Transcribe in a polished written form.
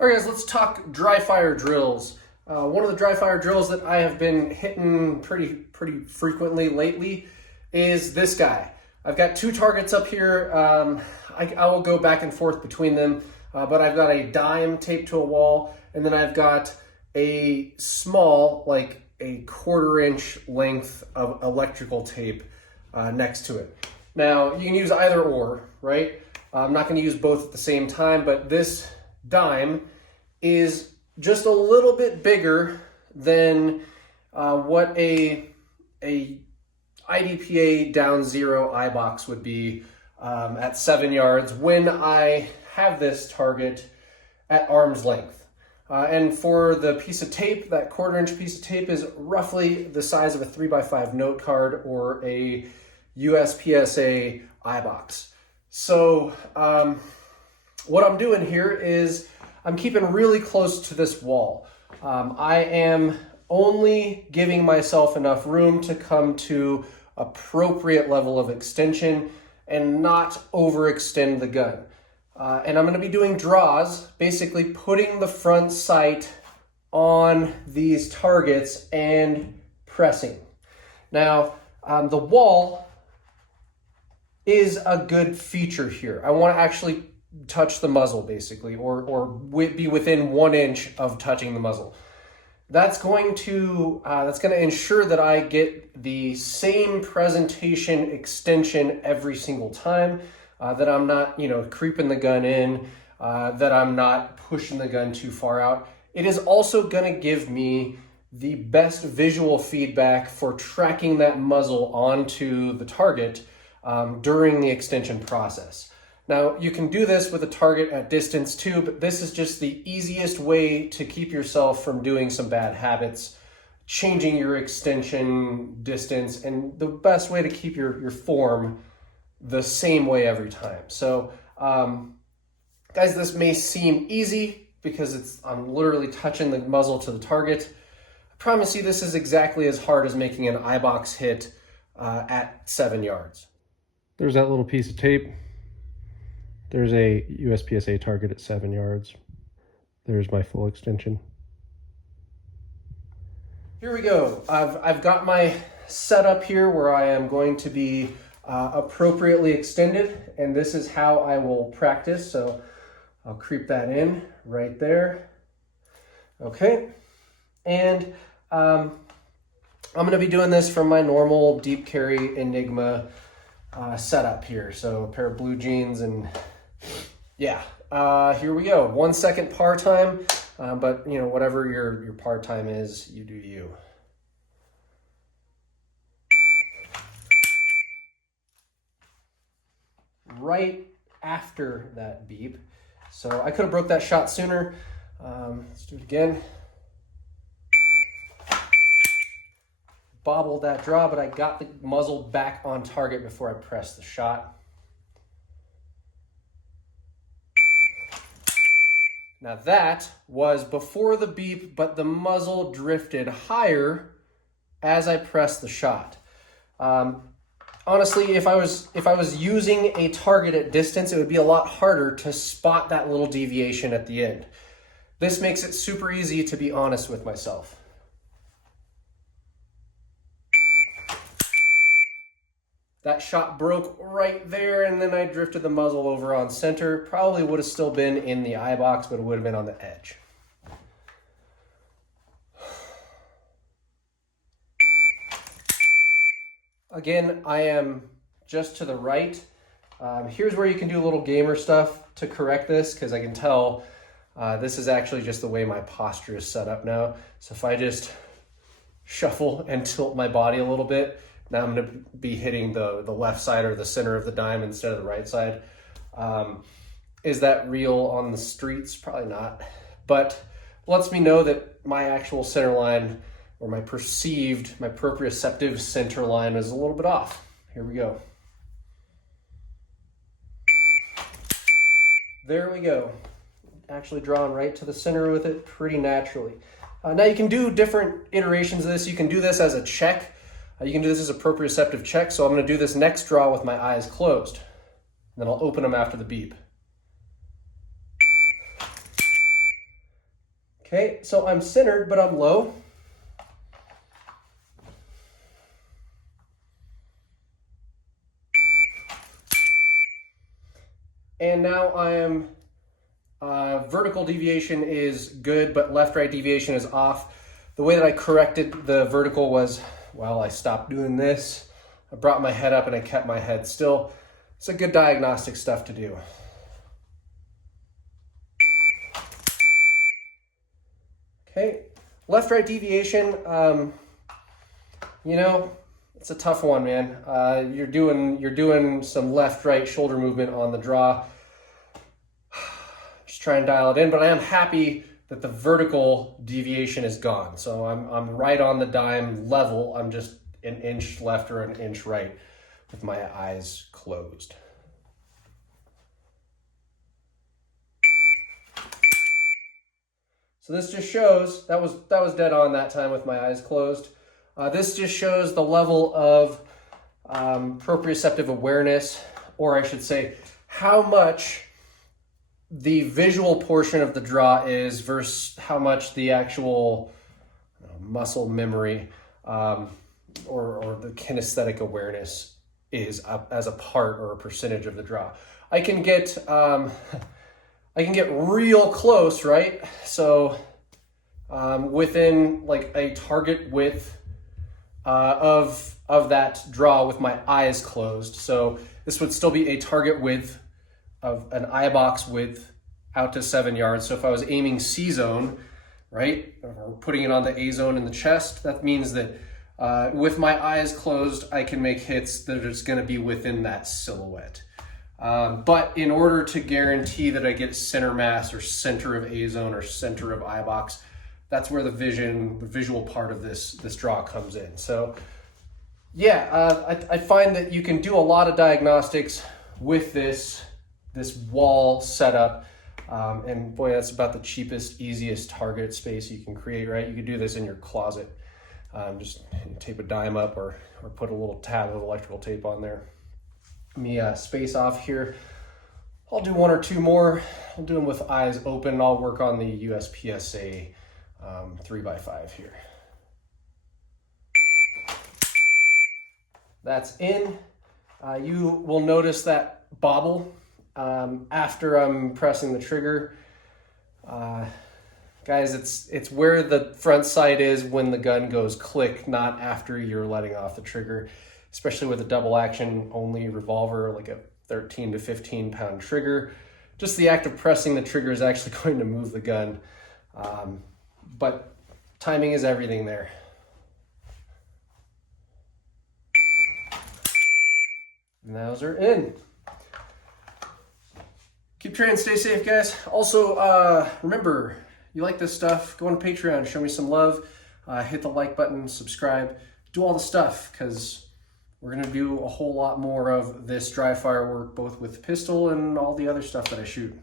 All right, guys, let's talk Dryfire drills. One of the Dryfire drills that I have been hitting pretty frequently lately is this guy. I've got two targets up here. I will go back and forth between them, but I've got a dime taped to a wall, and then I've got a small, like a 1/4 inch length of electrical tape next to it. Now, you can use either or, right? I'm not gonna use both at the same time, but this dime is just a little bit bigger than what a IDPA down zero eye box would be at 7 yards when I have this target at arm's length. And for the piece of tape, that 1/4 inch piece of tape is roughly the size of a 3x5 note card or a USPSA eye box. So what I'm doing here is I'm keeping really close to this wall. I am only giving myself enough room to come to appropriate level of extension and not overextend the gun. And I'm going to be doing draws, basically putting the front sight on these targets and pressing. Now, the wall is a good feature here. I want to actually touch the muzzle, basically, or be within 1 inch of touching the muzzle. That's going to ensure that I get the same presentation extension every single time, that I'm not, creeping the gun in, that I'm not pushing the gun too far out. It is also going to give me the best visual feedback for tracking that muzzle onto the target during the extension process. Now, you can do this with a target at distance too, but this is just the easiest way to keep yourself from doing some bad habits, changing your extension distance, and the best way to keep your form the same way every time. So, guys, this may seem easy because I'm literally touching the muzzle to the target. I promise you this is exactly as hard as making an eye box hit at 7 yards. There's that little piece of tape. There's a USPSA target at 7 yards. There's my full extension. Here we go. I've got my setup here where I am going to be appropriately extended, and this is how I will practice. So I'll creep that in right there. Okay. And I'm going to be doing this from my normal deep carry Enigma setup here. So a pair of blue jeans and yeah, here we go. 1 second par time, but whatever your par time is, you do you. Right after that beep. So I could have broke that shot sooner. Let's do it again. Bobbled that draw, but I got the muzzle back on target before I pressed the shot. Now that was before the beep, but the muzzle drifted higher as I pressed the shot. Honestly, if I was using a target at distance, it would be a lot harder to spot that little deviation at the end. This makes it super easy to be honest with myself. That shot broke right there, and then I drifted the muzzle over on center. Probably would have still been in the eye box, but it would have been on the edge. Again, I am just to the right. Here's where you can do a little gamer stuff to correct this, because I can tell this is actually just the way my posture is set up now. So if I just shuffle and tilt my body a little bit, now I'm going to be hitting the left side or the center of the dime instead of the right side. Is that real on the streets? Probably not. But lets me know that my actual center line, or my proprioceptive center line, is a little bit off. Here we go. There we go. Actually drawn right to the center with it pretty naturally. Now you can do different iterations of this. You can do this as a check. You can do this as a proprioceptive check, so I'm going to do this next draw with my eyes closed. And then I'll open them after the beep. Okay, so I'm centered, but I'm low. And now I am, vertical deviation is good, but left-right deviation is off. The way that I corrected the vertical was, well, I stopped doing this. I brought my head up and I kept my head still. It's a good diagnostic stuff to do. Okay, left-right deviation, you know, it's a tough one, man. You're doing some left-right shoulder movement on the draw. Just try and dial it in, but I am happy that the vertical deviation is gone. So I'm right on the dime level. I'm just an inch left or an inch right with my eyes closed. So this just shows, that was dead on that time with my eyes closed. This just shows the level of proprioceptive awareness, or I should say, how much the visual portion of the draw is versus how much the actual muscle memory or the kinesthetic awareness is as a part or a percentage of the draw. I can get real close, right? So within like a target width of that draw with my eyes closed. So this would still be a target width of an eye box width out to 7 yards. So if I was aiming C zone, right, or putting it on the A zone in the chest, that means that with my eyes closed, I can make hits that are just going to be within that silhouette. But in order to guarantee that I get center mass or center of A zone or center of eye box, that's where the visual part of this draw comes in. So yeah, I find that you can do a lot of diagnostics with this wall setup. And boy, that's about the cheapest, easiest target space you can create, right? You could do this in your closet. Just tape a dime up or put a little tab of electrical tape on there. Let me space off here. I'll do one or two more. I'll do them with eyes open. I'll work on the USPSA 3x5 here. That's in. You will notice that bobble after I'm pressing the trigger. Guys, it's where the front sight is when the gun goes click, not after you're letting off the trigger, especially with a double action only revolver, like a 13 to 15 pound trigger. Just the act of pressing the trigger is actually going to move the gun. But timing is everything there. And those are in. Keep training, stay safe, guys. Also, remember, you like this stuff, go on Patreon, show me some love, hit the like button, subscribe, do all the stuff, because we're gonna do a whole lot more of this dry fire work, both with pistol and all the other stuff that I shoot.